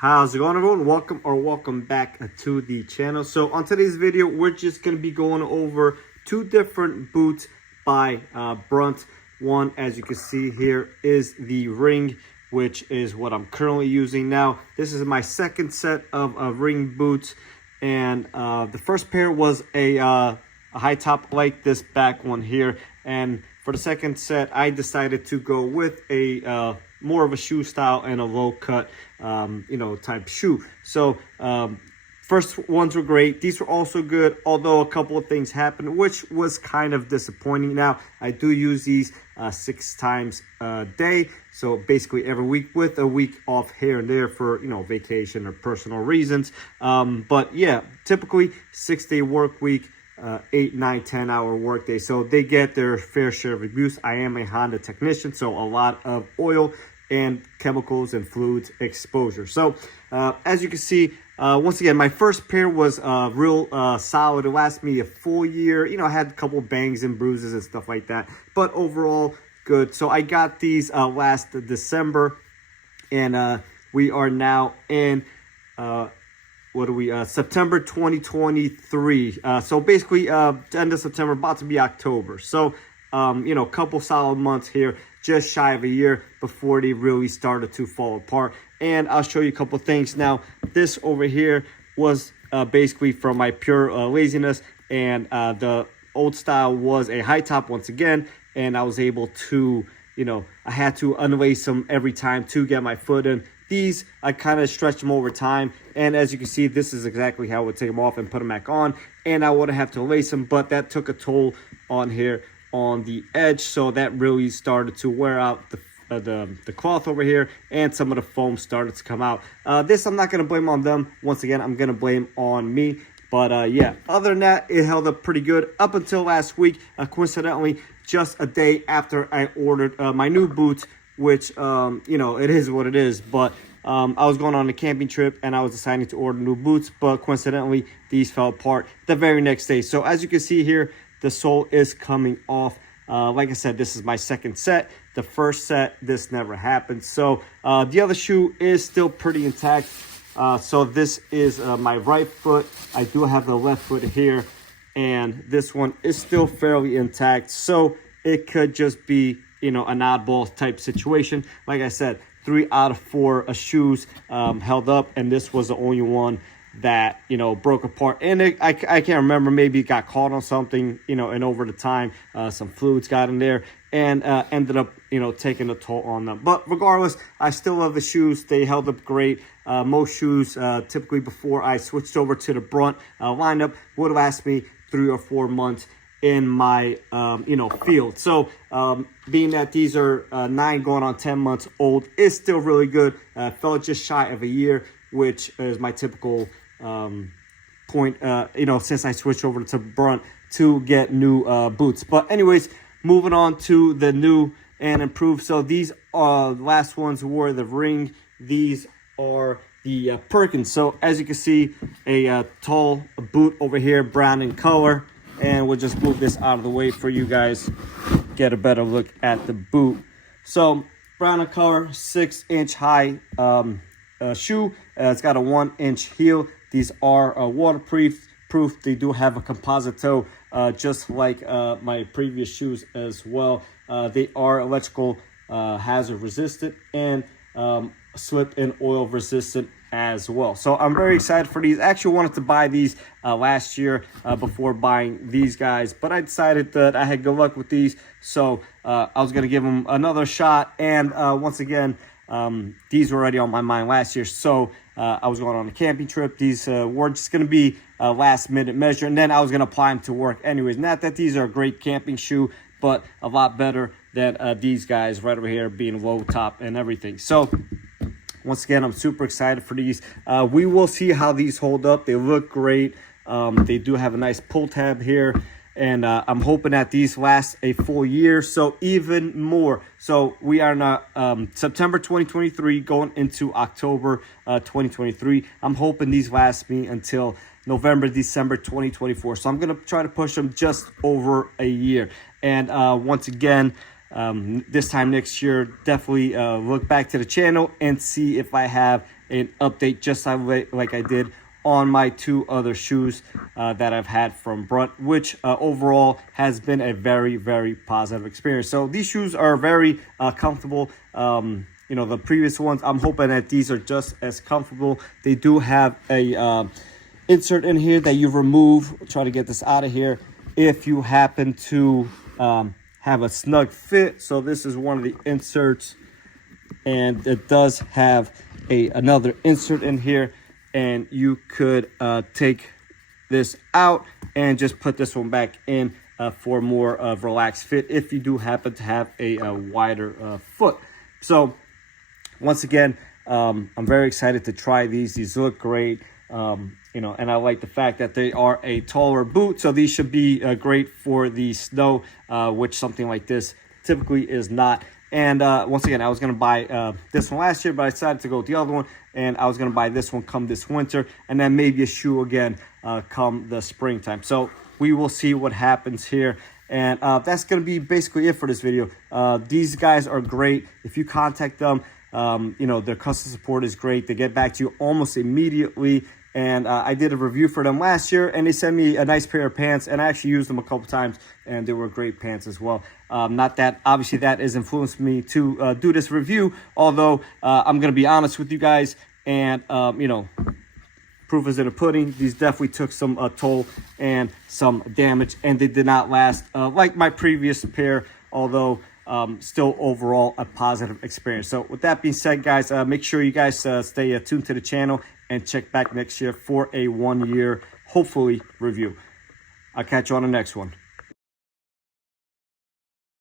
How's it going, everyone? Welcome back to the channel. So on today's video, we're just going to be going over two different boots by Brunt. One, as you can see here, is the Ryng, which is what I'm currently using now. This is my second set of Ryng boots, and the first pair was a high top like this back one here, and for the second set I decided to go with a more of a shoe style and a low cut type shoe. So first ones were great. These were also good, although a couple of things happened which was kind of disappointing. Now I do use these 6 times a day, so basically every week, with a week off here and there for vacation or personal reasons. But yeah, typically 6-day work week, 8, 9, 10 hour workday, so they get their fair share of abuse. I am a Honda technician, so a lot of oil and chemicals and fluids exposure. So as you can see, once again, my first pair was real solid. It lasted me a full year. I had a couple bangs and bruises and stuff like that, but overall good. So I got these last December, and we are now in September 2023. So basically end of September, about to be October. So couple solid months here, just shy of a year before they really started to fall apart. And I'll show you a couple things. Now this over here was basically from my pure laziness, and the old style was a high top once again, and I was able to I had to unlace them every time to get my foot in. These, I kind of stretched them over time, and as you can see, this is exactly how I would take them off and put them back on, and I would have to lace them, but that took a toll on here on the edge, so that really started to wear out the cloth over here, and some of the foam started to come out. This I'm not going to blame on them. Once again, I'm going to blame on me. But yeah, other than that, it held up pretty good up until last week, coincidentally just a day after I ordered my new boots, which it is what it is. But I was going on a camping trip and I was deciding to order new boots, but coincidentally these fell apart the very next day. So as you can see here, the sole is coming off. Like I said, this is my second set. The first set, this never happened. So the other shoe is still pretty intact. So this is my right foot. I do have the left foot here, and this one is still fairly intact. So it could just be an oddball type situation. Like I said, 3 out of 4 shoes held up, and this was the only one that broke apart. And I can't remember, maybe it got caught on something, and over the time some fluids got in there and ended up taking a toll on them. But regardless, I still love the shoes. They held up great. Most shoes typically before I switched over to the Brunt lineup would have lasted me 3 or 4 months in my field. So being that these are 9 going on 10 months old, is still really good. Felt just shy of a year, which is my typical point since I switched over to Brunt to get new boots. But anyways, moving on to the new and improved. So these last ones were the Ryng. These are the Perkins. So as you can see, a tall boot over here, brown in color. And we'll just move this out of the way for you guys, get a better look at the boot. So brown in color, 6-inch high shoe. It's got a 1-inch heel. These are waterproof. They do have a composite toe, just like my previous shoes as well. They are electrical hazard resistant and slip and oil resistant as well. So I'm very excited for these. I actually wanted to buy these last year before buying these guys, but I decided that I had good luck with these, so I was going to give them another shot. And once again, these were already on my mind last year, so I was going on a camping trip. These were just going to be a last minute measure, and then I was going to apply them to work anyways. Not that these are a great camping shoe, but a lot better than these guys right over here, being low top and everything. So once again, I'm super excited for these. We will see how these hold up. They look great. They do have a nice pull tab here, and I'm hoping that these last a full year, so even more. So we are now September 2023 going into October 2023. I'm hoping these last me until November, December 2024. So I'm going to try to push them just over a year. And once again, this time next year, definitely look back to the channel and see if I have an update just like I did on my 2 other shoes that I've had from Brunt, which overall has been a very, very positive experience. So these shoes are very comfortable. You know, the previous ones, I'm hoping that these are just as comfortable. They do have a insert in here that you remove. I'll try to get this out of here if you happen to have a snug fit. So this is one of the inserts, and it does have another insert in here, and you could take this out and just put this one back in for more of relaxed fit if you do happen to have a wider foot. So once again, I'm very excited to try these. These look great. You know, and I like the fact that they are a taller boot, so these should be great for the snow, which something like this typically is not. And once again, I was going to buy this one last year, but I decided to go with the other one, and I was going to buy this one come this winter, and then maybe a shoe again come the springtime. So we will see what happens here. And that's going to be basically it for this video. These guys are great. If you contact them, you know, their customer support is great. They get back to you almost immediately. And I did a review for them last year, and they sent me a nice pair of pants, and I actually used them a couple times, and they were great pants as well. Not that, obviously, that has influenced me to do this review, although I'm going to be honest with you guys, and, you know, proof is in the pudding. These definitely took some toll and some damage, and they did not last like my previous pair, although still overall a positive experience. So with that being said, guys, make sure you guys stay tuned to the channel and check back next year for a 1-year, hopefully, review. I'll catch you on the next one.